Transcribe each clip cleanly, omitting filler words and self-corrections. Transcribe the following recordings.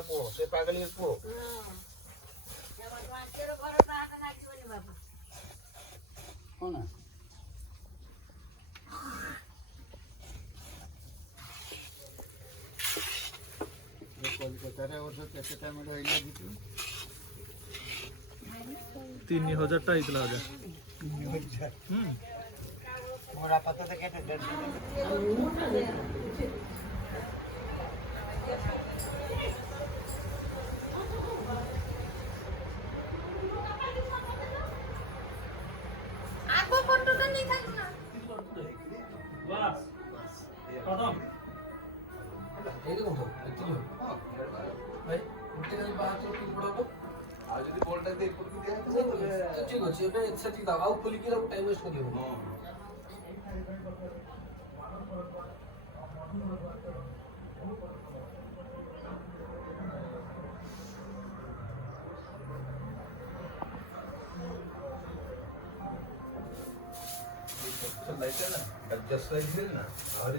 पुओ से पागली पुओ कोण कोलकाता वर्ष केते टाइम रहिला दितु 3000 टा इतला आजा मोरा पता तो केते डेढ़ आगो फोटो तो नहीं था ना बस खत्म ଏଇଠି କୋଉଠି ଏତିକି ଭାଇ ଗୋଟେ ଗାଡ଼ି ବାହାରକୁ କି ପଡବ ଆଉ ଯଦି ବଲଟା ଦେଇ ପଡକି ଦିଆ ତ ଠିକ ଅଛି ଏବେ ସେତିକି ଦାও ଆଉ ଖୋଲିକି ଆଉ ଟାଇମ ୱେଷ୍ଟ କରିବ तो लाइट है ना एडजस्ट लाइट है ना और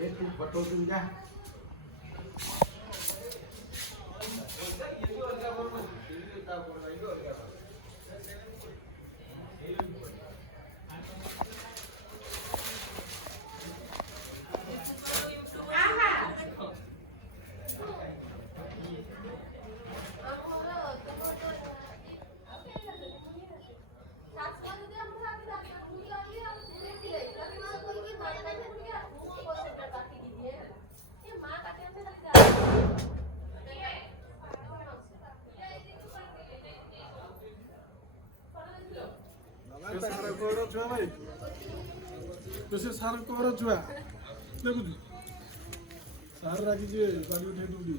itu betul juga. छुआ भाई तो सार कोर छुआ देखु सार राखी जे गाड़ी उठे दूडी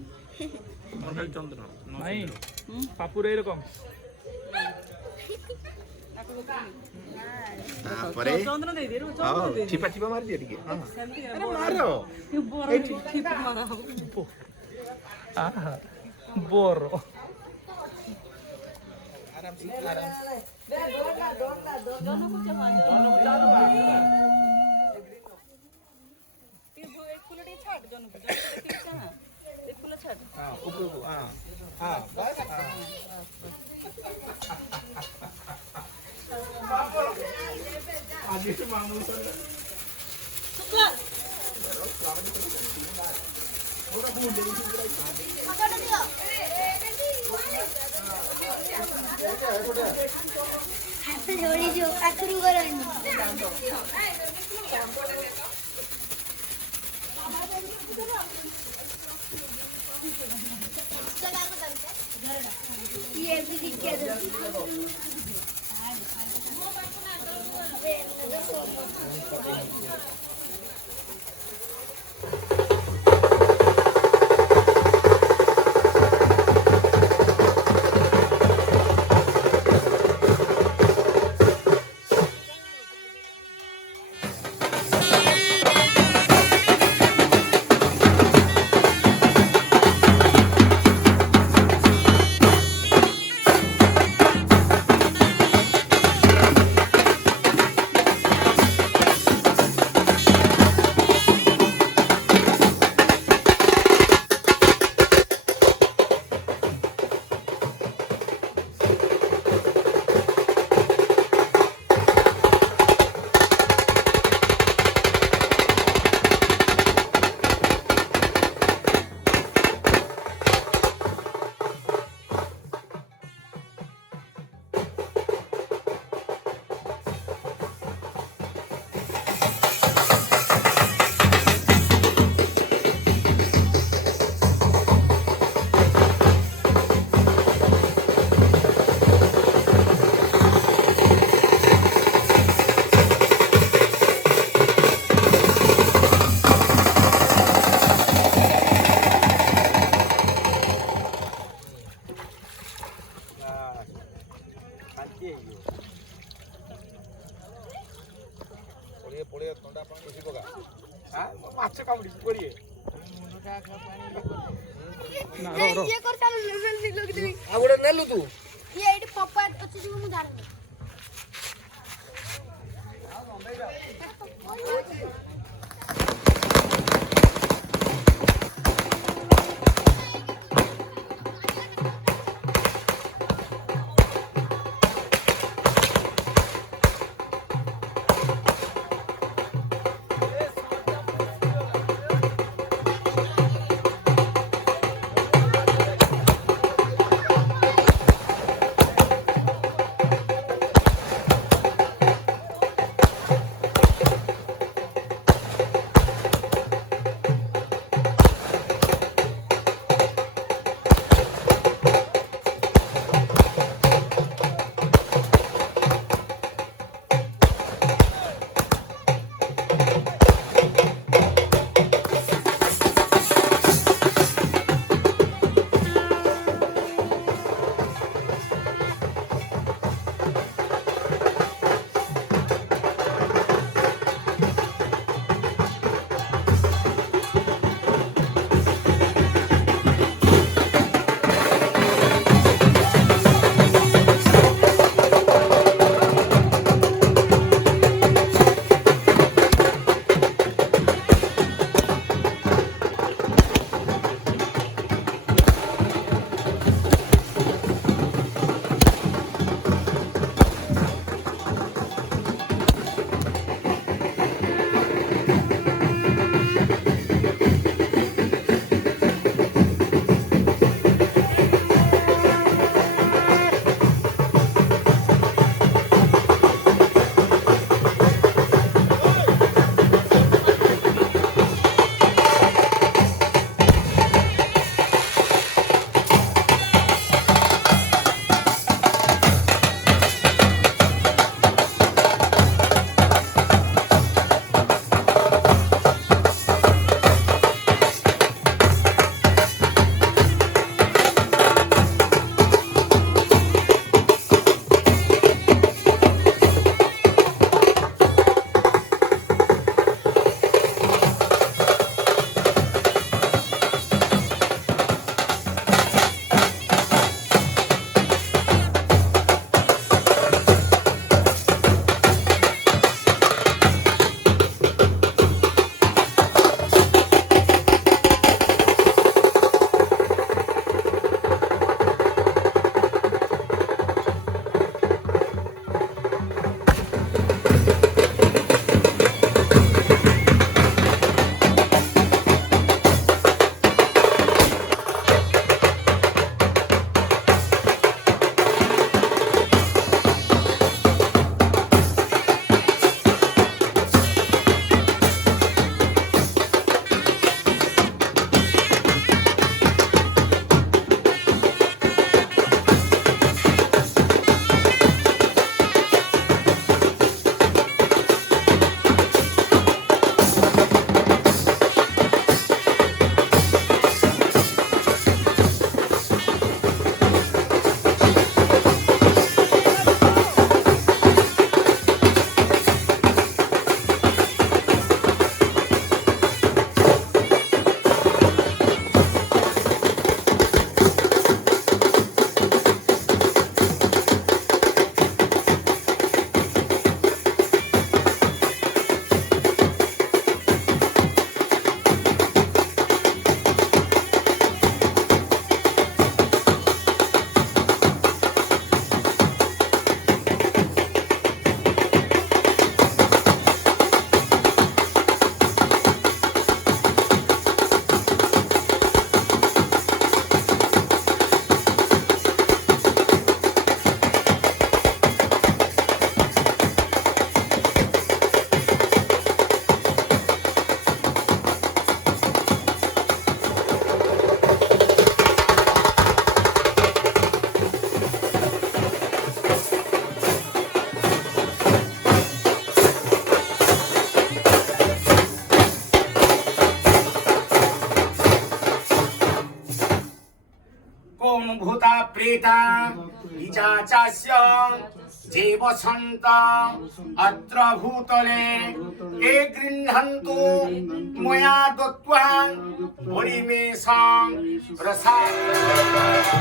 मंडल चंद्र नहीं पापू रे रकम परे चंद्र दे दे चंद्र दे छिपा छिपा मार दिया ठीक है अरे मारो ये बोरो छिपा मारा आहा बोरो आराम से दोनों को चला एक फुलटी छाट दोनों को ठीक है ना एक फुल छाट हां ऊपर हां हां बस आज ये मामू सर सुपर थोड़ा भूल ले पकड़ दियो हाथ जोड़ी जो अखरू करनी ये भी क्या ମାଛ କାମୁଡି ପଡିଏ ଇଏ କରିସାଲ ଲଗିଦେବି ଆଉ ଗୋଟେ ନେଲୁ ତୁ ଇଏ ଏଇଠି ପପା ଅଛି ଯିବ ମୁଁ ଜାଣିନି भूता प्रेता पिचाचास्य जे वसन्त अत्र भूतले ते गृह्णन्तु मया दत्त्वा परिमेषां रसायन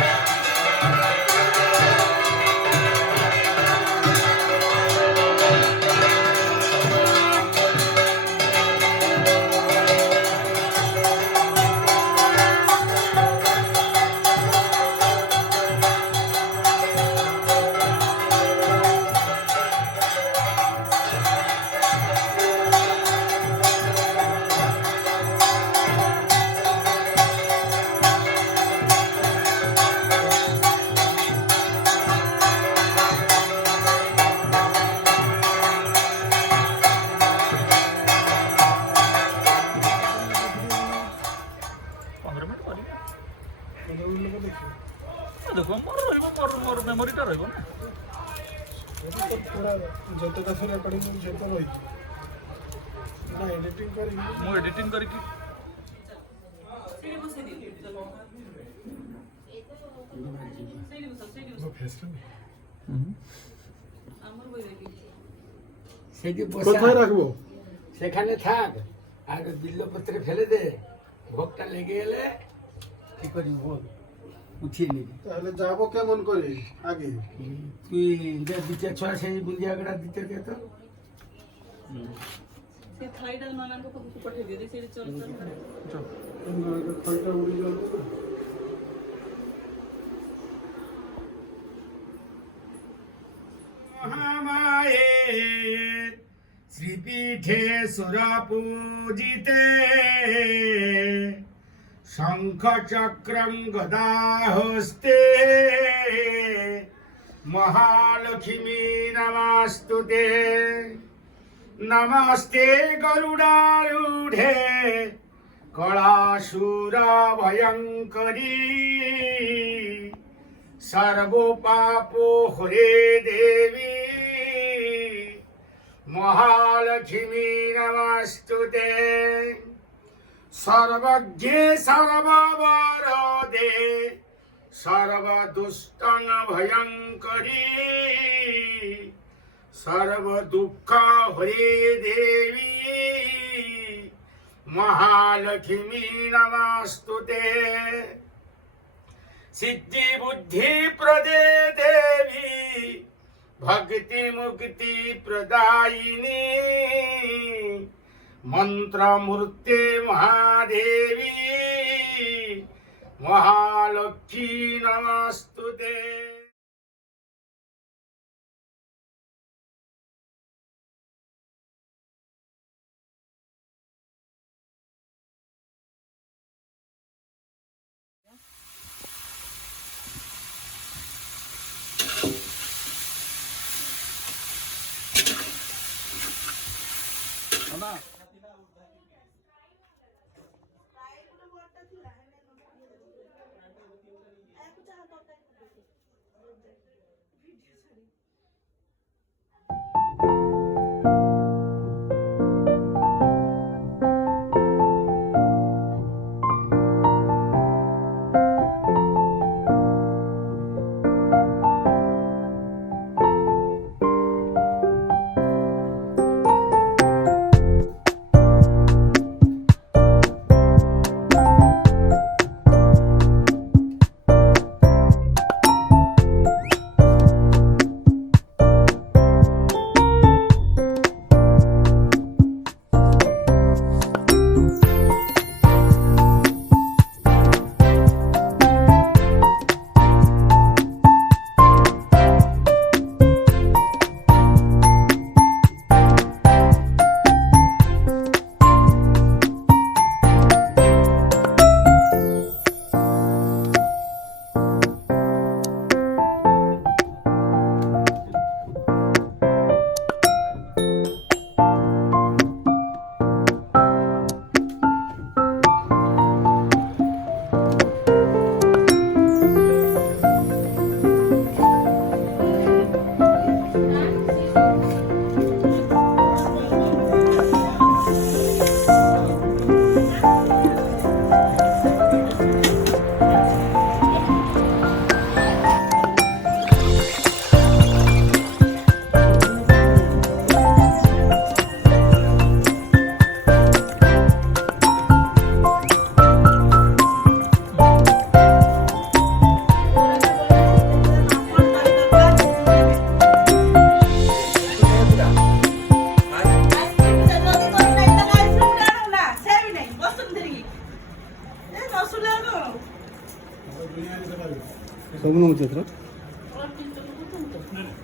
ଦେଖ ମୋର ରହିବ ମୋର ମେମୋରିଟା ରହିବ ନା ଯେତେଟା ସେ ରେକର୍ଡିଂ ସେତେ ରହିଛି ନା ଏଡିଟିଂ କରିକି ମୁଁ ଏଡିଟିଂ କରିକି ସେଇଠି ବସେଇ ଦିଅ ସେଇଠି ବସ ଫେସ୍ଟା ଆମର ବହି ଦେଖି সেটি কোথায় রাখবো সেখানে থাক আর বিল্লপত্রে ফেলে দে ভোগটা লেগে এলে কি করবি বল উঠিয়ে নিবি তাহলে যাবো কেমন করে আগে তুই দ্বিতীয় ছড়া সেই বুন্দিয়াগড়া দিতে দে তো ସେ ଥାଇଟା ନନାଙ୍କ ପାଖକୁ ପଠେଇ ଦିଅ ସେଇଠି ଚଲ খড়টা উড়ে যাবে না महामाये श्रीपीठे सुरपूजिते शङ्खचक्रं गदाहस्ते महालक्ष्मी नमस्तुते नमस्ते गरुडारूढे कलासुरभयङ्करी सर्वपापो हरे देवी महालक्ष्मी नमस्तुते सर्वज्ञे सर्ववरदे सर्वदुष्टं भयङ्करी सर्वदुःख हरे देवी महालक्ष्मी नमस्तुते सिद्धि बुद्धि प्रदे देवी भक्ति मुक्ति प्रदायिनी मंत्र मूर्ते महादेवी महालक्ष्मी नमस्तुते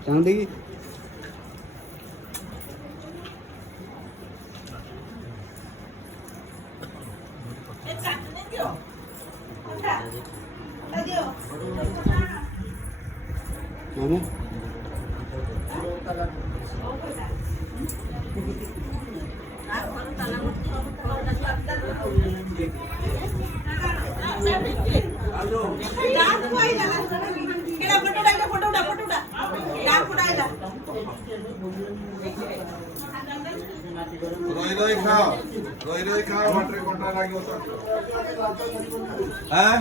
টান দেখি মানে রই খাও বাটরে কোনটা লাগিব তো হ্যাঁ